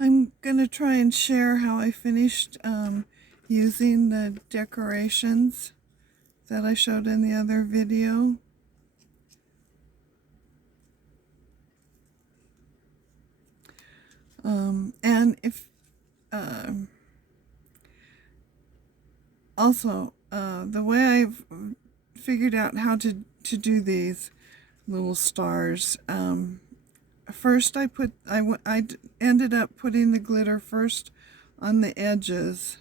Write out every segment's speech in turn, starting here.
I'm going to try and share how I finished using the decorations that I showed in the other video. And if also the way I've figured out how to do these little stars. First, I ended up putting the glitter first on the edges,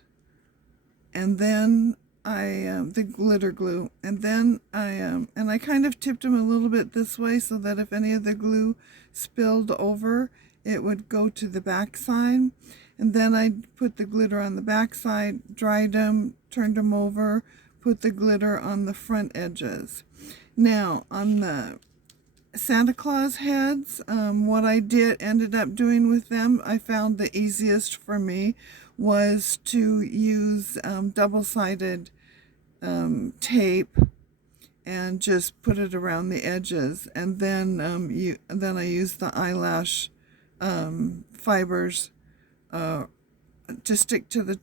and then the glitter glue, and then I kind of tipped them a little bit this way so that if any of the glue spilled over, it would go to the back side. And then I put the glitter on the back side, dried them, turned them over, put the glitter on the front edges. Now on the Santa Claus heads, what I ended up doing with them, I found the easiest for me was to use double-sided tape and just put it around the edges, and then then I used the eyelash fibers to stick to the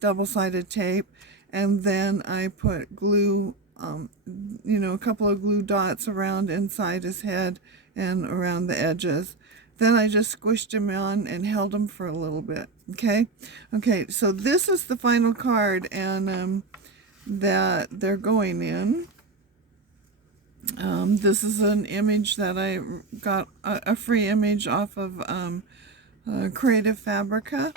double-sided tape, and then I put glue, a couple of glue dots around inside his head and around the edges. Then I just squished him on and held him for a little bit. Okay, so this is the final card, and that they're going in. This is an image that I got, a free image off of Creative Fabrica,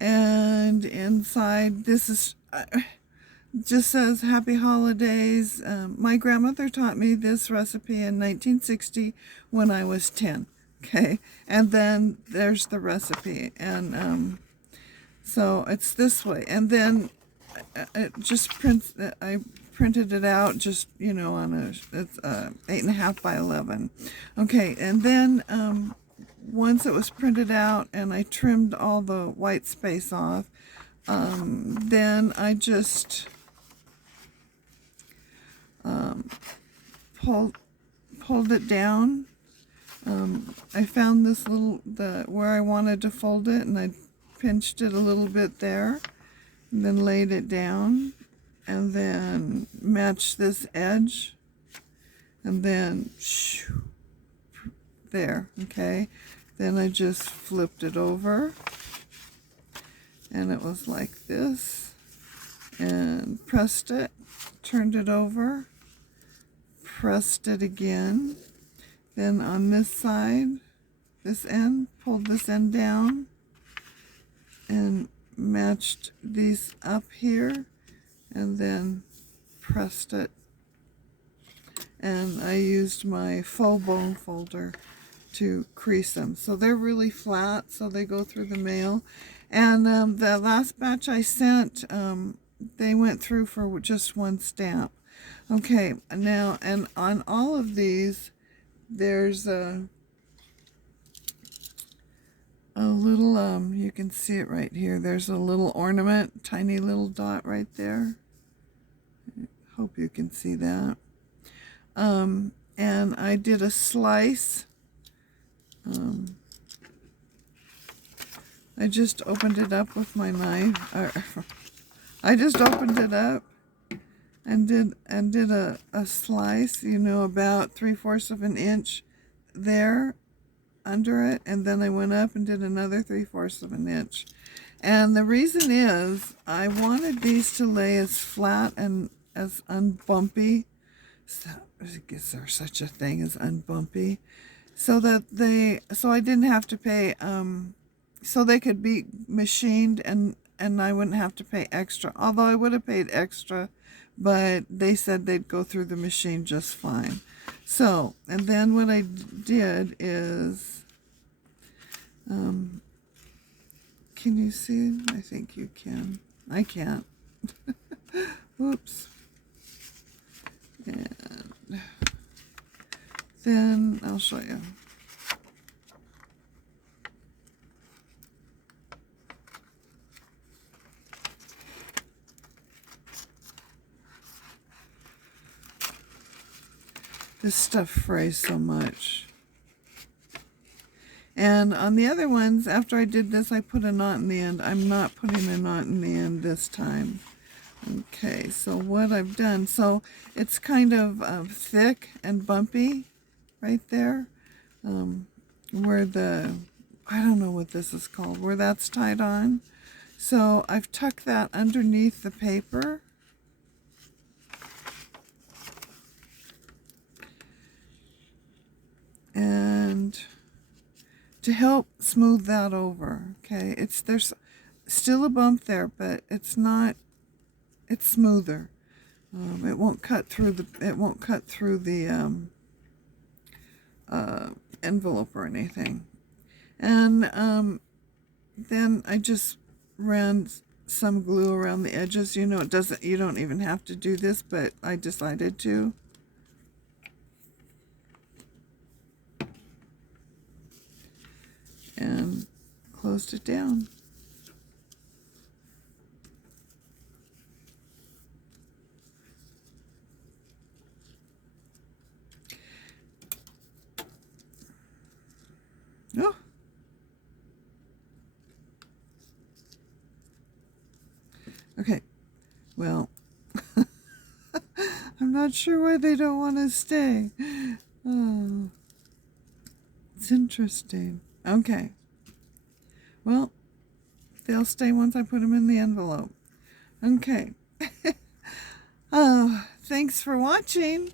and inside this is just says happy holidays. My grandmother taught me this recipe in 1960 when I was 10. Okay, and then there's the recipe, and so it's this way, and then it just prints. I printed it out just on it's 8.5 by 11. Okay, and then once it was printed out and I trimmed all the white space off, then I just pulled it down. I found this where I wanted to fold it, and I pinched it a little bit there, and then laid it down, and then matched this edge, and then there. Okay, then I just flipped it over, and it was like this, and pressed it, turned it over, pressed it again. Then on this side, this end, pulled this end down and matched these up here, and then pressed it. And I used my faux bone folder to crease them. So they're really flat, so they go through the mail. And the last batch I sent, they went through for just one stamp. Okay, now, and on all of these, there's a little, you can see it right here. There's a little ornament, tiny little dot right there. Hope you can see that. And I did a slice. I just opened it up with my knife. I just opened it up and did a slice, about 3/4 of an inch there under it, and then I went up and did another 3/4 of an inch. And the reason is I wanted these to lay as flat and as unbumpy. So, is there such a thing as unbumpy? So I didn't have to pay, so they could be machined, and I wouldn't have to pay extra. Although I would have paid extra, but they said they'd go through the machine just fine. So, and then what I did is, can you see? I think you can. I can't. Whoops. And then I'll show you. This stuff frays so much. And on the other ones, after I did this, I put a knot in the end. I'm not putting a knot in the end this time. Okay, so what I've done, so it's kind of thick and bumpy right there, where the, I don't know what this is called, where that's tied on. So I've tucked that underneath the paper. And to help smooth that over, okay, there's still a bump there, but it's not, it's smoother. It won't cut through the envelope or anything. And then I just ran some glue around the edges. You know, you don't even have to do this, but I decided to. And closed it down. Oh. Okay. Well, I'm not sure why they don't want to stay. Oh, it's interesting. Okay. Well, they'll stay once I put them in the envelope. Okay. Oh, thanks for watching.